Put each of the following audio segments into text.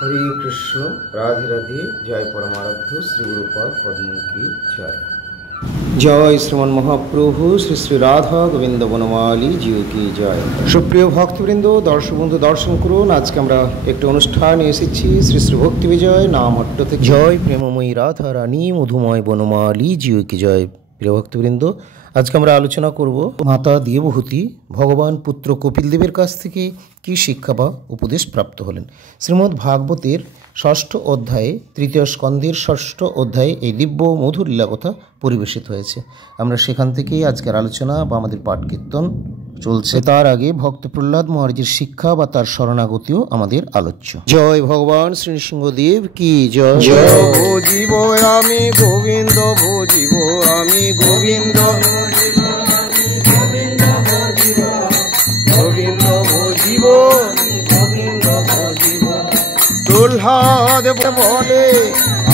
হরে কৃষ্ণ, রাধে রাধে। জয় পরমারাধ্য শ্রী গুরুপদ পদ্ম কি জয়। জয় শ্রীমন মহাপ্রভু শ্রী শ্রী রাধা গোবিন্দ বনমালী জিউ কি জয়। সুপ্রিয় ভক্তবৃন্দ, দর্শক বন্ধু, দর্শন করুন। আজকে আমরা একটি অনুষ্ঠানে এসেছি শ্রী শ্রী ভক্তি বিজয় নাম হট্ট থেকে। জয় প্রেমময়ী রাধা রানী মধুময় বনমালী জিউ কি জয়। প্রিয় ভক্তবৃন্দ, আজকে আমরা আলোচনা করব মাতা দেবহূতি ভগবান পুত্র কপিলদেবের কাছ থেকে কি শিক্ষা বা উপদেশ প্রাপ্ত হলেন। শ্রীমদ্ ভাগবতের ৬ষ্ঠ অধ্যায়ে, তৃতীয় স্কন্ধের ৬ষ্ঠ অধ্যায়ে এই দিব্য মধুর লীলা কথা পরিবেশিত হয়েছে। আমরা সেখান থেকেই আজকের আলোচনা বা আমাদের পাঠ কীর্তন চলছে। তার আগে ভক্ত প্রহ্লাদ মহারাজের শিক্ষা বা তার শরণাগতিও আমাদের আলোচ্য। জয় ভগবান শ্রী নৃসিংহদেব কি জয়। জয় ভজিব আমি গোবিন্দ, ভজিব আমি গোবিন্দ, গোবিন্দ ভজিব, গোবিন্দ ভজিব। প্রহ্লাদ বলে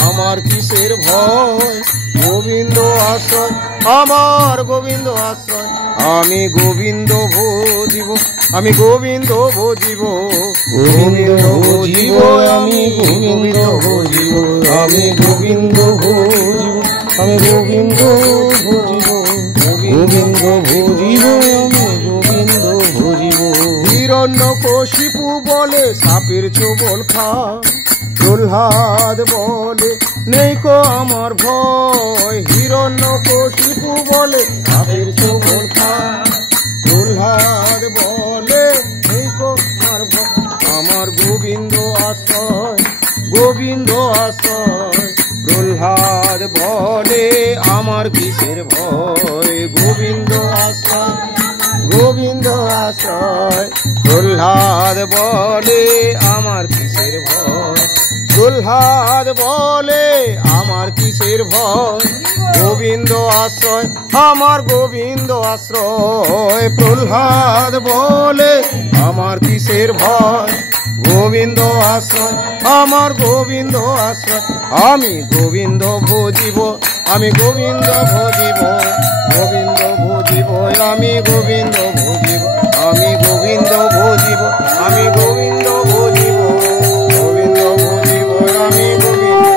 আমার কিসের ভয়, গোবিন্দ আশ্রয় আমার, গোবিন্দ আশ্রয়। আমি গোবিন্দ ভজিব, আমি গোবিন্দ ভজিব, গোবিন্দ ভজিব আমি, গোবিন্দ ভজিব আমি, গোবিন্দ ভজিব আমি, গোবিন্দ ভজিব, গোবিন্দ ভজিব আমি, গোবিন্দ ভজিব। হিরণ্যকশিপু বলে সাপের ছোবল খা, প্রহ্লাদ বলে নেই কো আমার ভয়। হিরণ্যকশিপু বলে সাপের ছোবল খা, প্রহ্লাদ বলে নেই কো আমার ভয়। আমার গোবিন্দ আশ্রয়, গোবিন্দ আশ্রয়। প্রহ্লাদ বলে আমার কিসের ভয়, গোবিন্দ আশ্রয়, গোবিন্দ আশ্রয়। প্রহ্লাদ বলে আমার কিসের ভয়, প্রহ্লাদ বলে আমার কিসের ভয়। গোবিন্দ আশ্রয় আমার, গোবিন্দ আশ্রয়। প্রহ্লাদ বলে আমার কিসের ভয়, গোবিন্দ আশ্রয় আমার, গোবিন্দ আশ্রয়। আমি গোবিন্দ ভজিব, আমি গোবিন্দ ভজিব, গোবিন্দ ভজিব আমি, গোবিন্দ ভজিব আমি, গোবিন্দ ভজিব আমি, গোবিন্দ ভজিব, গোবিন্দ ভজিব আমি, গোবিন্দ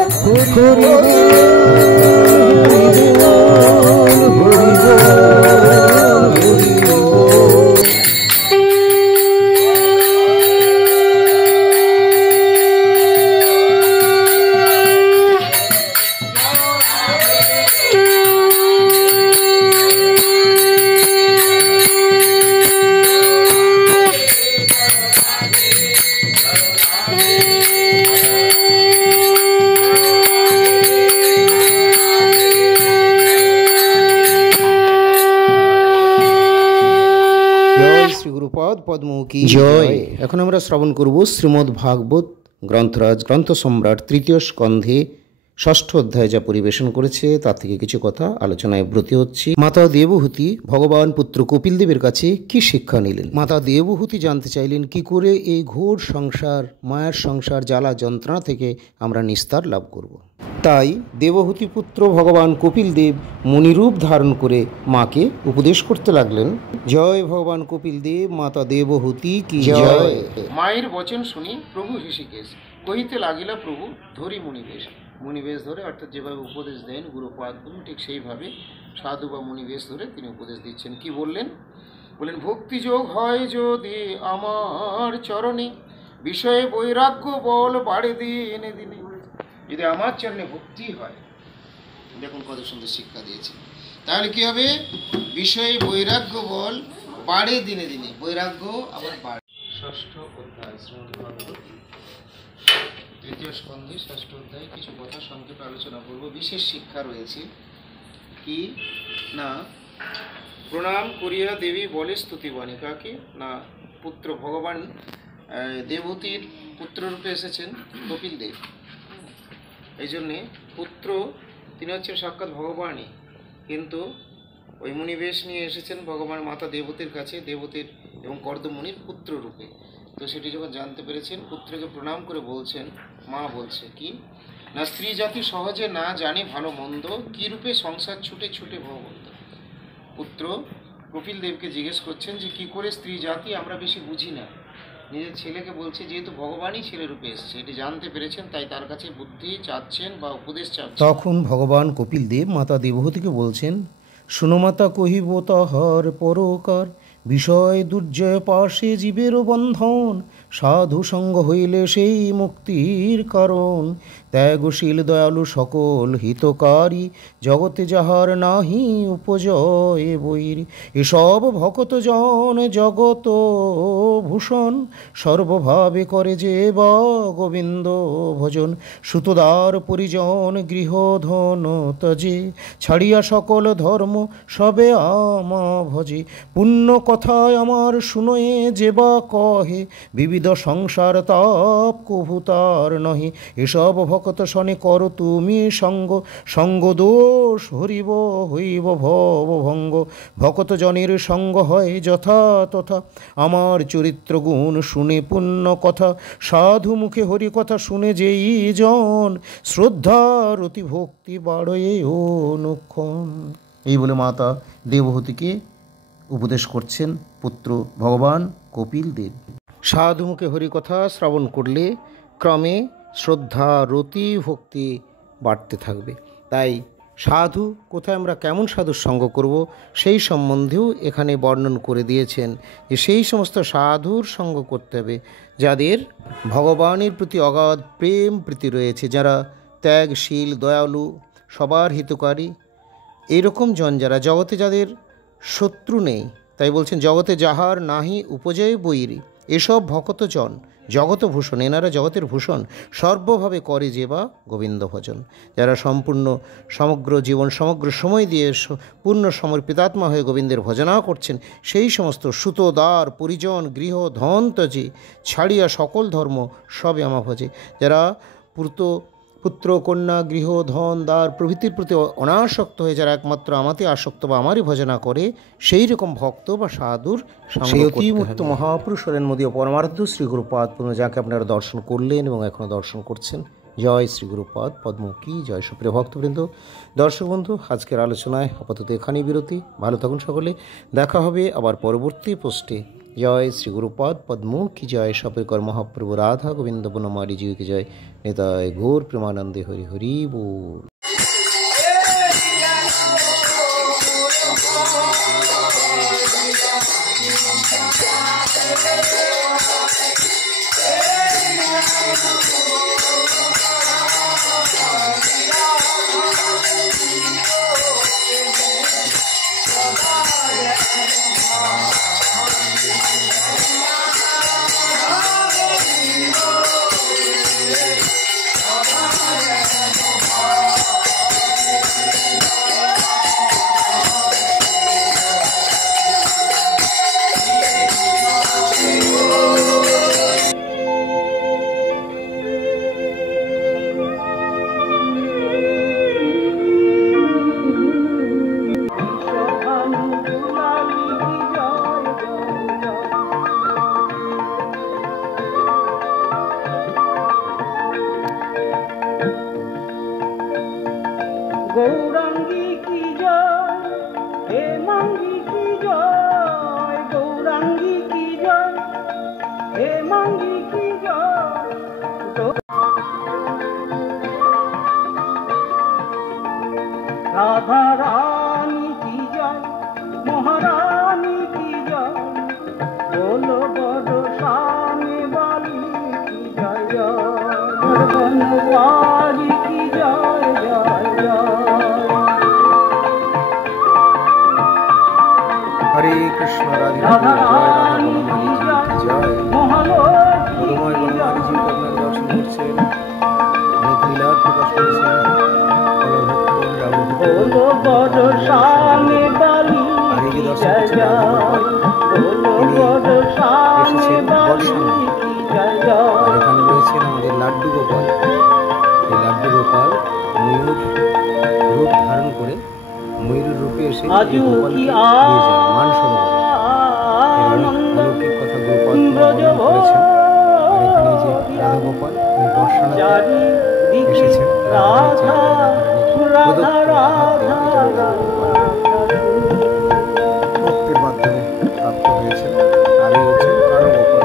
পদ্মমুখী জয়। এখন আমরা শ্রবণ করব শ্রীমদ্ ভাগবত গ্রন্থরাজ গ্রন্থ সম্রাট তৃতীয় স্কন্ধে ৬ষ্ঠ অধ্যায় যা পরিবেশন করেছে তার থেকে কিছু কথা আলোচনায় ব্রতী হচ্ছি। মাতা দেবহূতি ভগবান পুত্র কপিলদেবের কাছে কি শিক্ষা নিলেন। মাতা দেবহূতি জানতে চাইলেন কি করে এই ঘোর সংসার, মায়ার সংসার জ্বালা যন্ত্রণা থেকে আমরা নিস্তার লাভ করব। তাই দেবহূতি পুত্র ভগবান কপিলদেব মণিরূপ ধারণ করে মাকে উপদেশ করতে লাগলেন। জয় ভগবান কপিলদেব, মাতা দেবহূতি কি জয়। মায়ের বচন শুনি প্রভু ঋষিকেশ, কহিতে লাগিলা প্রভু ধরি মুনিবেশ। মুনিবেশ ধরে অর্থাৎ যেভাবে উপদেশ দেন গুরুপাদ গুরু, ঠিক সেইভাবে সাধু বা মুনিবেশ ধরে তিনি উপদেশ দিচ্ছেন। কি বললেন? বললেন ভক্তিযোগ হয় যদি আমার চরণে, বিষয়ে বৈরাগ্য বল বাড়ে দিনে দিনে। যদি আমার চরণে ভক্তি হয়, দেখুন কত সুন্দর শিক্ষা দিয়েছে, তাহলে কি হবে? বিষয়ে বৈরাগ্য বল বাড়ে দিনে দিনে, বৈরাগ্য আবার বাড়ে। ৬ষ্ঠ অধ্যায় শ্রীমদ্ ভাগবত তৃতীয় স্কন্ধে ৬ষ্ঠ অধ্যায়ে কিছু কথা সংক্ষেপে আলোচনা করব। বিশেষ শিক্ষা রয়েছে। কি না, প্রণাম করিয়া দেবী বলে স্তুতিবাণী কাকে না, পুত্র ভগবান দেবহূতির পুত্ররূপে এসেছেন কপিলদেব। এই জন্যে পুত্র তিনি হচ্ছেন সাক্ষাৎ ভগবানই, কিন্তু ওই মুনিবেশ নিয়ে এসেছেন ভগবান মাতা দেবহূতির কাছে, দেবহূতির এবং কর্দমুনির পুত্র রূপে। তো সেটি যখন জানতে পেরেছেন, পুত্রকে প্রণাম করে বলছেন, মা বলছে কি না, স্ত্রী জাতি সহজে না জানে ভালো মন্দ, কি রূপে সংসার ছুটে ছুটে ভগবন্ত। পুত্র কপিলদেবকে জিজ্ঞেস করছেন যে কি করে স্ত্রী জাতি আমরা বেশি বুঝি না, নিজের ছেলেকে বলছে, যেহেতু ভগবানই ছেলেরূপে এসছে, এটি জানতে পেরেছেন, তাই তার কাছে বুদ্ধি চাচ্ছেন বা উপদেশ চাচ্ছেন। তখন ভগবান কপিল দেব মাতা দেবহূতিকে বলছেন, শুনো মাতা, কহিব তাহার পরকার, বিষয় দুর্জয় পাশে জীবের বন্ধন, সাধু সঙ্গ হইলে সেই মুক্তির কারণ, ত্যাগশীল দয়ালু সকল হিতকারী, জগতে যাহার নাহি উপজয় বৈর, এসব ভকত জন জগত ভূষণ, সর্বভাবে করে যে বা গোবিন্দ ভজন, সুতদার পরিজন গৃহ ধন তজে, ছাড়িয়া সকল ধর্ম সবে আমা ভজে, পুণ্য কথায় আমার শুনয়ে যে বা কহে, বিবিধ সংসার তাপ কভু তার নহে, এসব ভকত শনে কর তুমি সঙ্গ, সঙ্গ দোষ হরিব হইব ভব ভঙ্গ, ভকত জনের সঙ্গ হয় যথা তথা, আমার চরিত্র গুণ শুনে পুণ্য কথা, সাধু মুখে হরি কথা শুনে যেই জন, শ্রদ্ধা রতি ভক্তি বাড়য়ে অনুক্ষণ। এই বলে মাতা দেবহূতিকে উপদেশ করছেন পুত্র ভগবান কপিল দেব। সাধু মুখে হরিকথা শ্রবণ করলে ক্রমে শ্রদ্ধা রতি ভক্তি বাড়তে থাকবে। তাই সাধু কোথায় আমরা কেমন সাধুর সঙ্গ করব সেই সম্বন্ধেও এখানে বর্ণন করে দিয়েছেন, যে সেই সমস্ত সাধুর সঙ্গ করতে হবে যাদের ভগবানের প্রতি অগাধ প্রেম প্রীতি রয়েছে, যারা ত্যাগশীল দয়ালু সবার হিতকারী, এইরকম জন যারা, জগতে যাদের শত্রু নেই। তাই বলছেন, জগতে যাহার নাহি উপজয় বৈরী, এসব ভকত জন জগত ভূষণ, এনারা জগতের ভূষণ, সর্বভাবে করে যে বা গোবিন্দ ভজন, যারা সম্পূর্ণ সমগ্র জীবন সমগ্র সময় দিয়ে পূর্ণ সমর্পিতাত্মা হয়ে গোবিন্দের ভজনা করছেন, সেই সমস্ত সুতোদার পরিজন গৃহ ধন তজে, ছাড়িয়া সকল ধর্ম সবে আমা ভজে, যারা পুত্র কন্যা গৃহ ধন দ্বার প্রভৃতির প্রতি অনাসক্ত হয়ে যারা একমাত্র আমাতে আসক্ত বা আমারই ভজনা করে, সেই রকম ভক্ত বা সাধুর সেই অতিমুক্ত মহাপুরুষ হলেন মোদীয় পরমারাধ্য শ্রী গুরুপাদ পদ্ম, যাকে আপনারা দর্শন করলেন এবং এখনও দর্শন করছেন। জয় শ্রী গুরুপাদ পদ্ম কি জয়। সুপ্রিয় ভক্তবৃন্দ, দর্শক বন্ধু, আজকের আলোচনায় আপাতত এখানেই বিরতি। ভালো থাকুন সকলে, দেখা হবে আবার পরবর্তী পোস্টে। জয় শ্রী গুরুপাদ পদ্ম কি জয়। সপরিকর মহাপ্রভু রাধা গোবিন্দ বনমালী জি কি জয়। নিতাই ঘোর প্রেমানন্দে হরি হরি बोल। गौरांगी की जय, हे मांगी की जय, गौरांगी की जय, हे मांगी की जय, राधा रानी की जय, महारानी की जय, बोलो बड़ो शामे वाली की जय जय, बनवारी की जय जय जय। हरे कृष्ण राधे राधे जय राधा বনমালী জি কি জয়। বনমালী বনমালী জি আপনার দর্শন করছেন, অনেক লীলার প্রকাশ করেছেন। बोलो बड़ो शामे वाली की जय जय, बोलो बड़ो शामे वाली की जय जय। এখানে রয়েছেন আমাদের লাড্ডু গোপাল। এই লাড্ডু গোপাল ময়ূর রূপ ধারণ করে, ময়ূরের রূপে এসে এই গোপালকে নিয়ে যান মান সরোবরে। অলৌকিক কথা গোপাল বর্ণন করেছেন। আর এখানে যে রাধা গোপাল তিনি বর্ষানাতে এসেছেন, ভক্তের মাধ্যমে প্রাপ্ত হয়েছেন। আর এই হচ্ছে কারো গোপাল।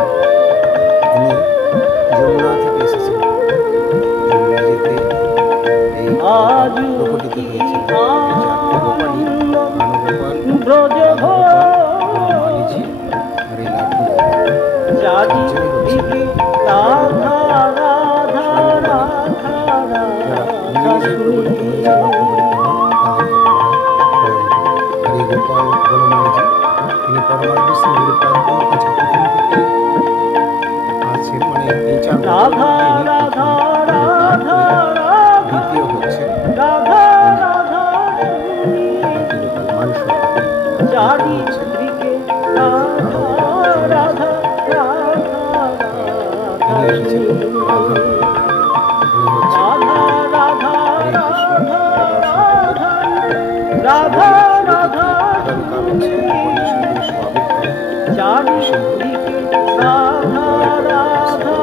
রাধা রাধা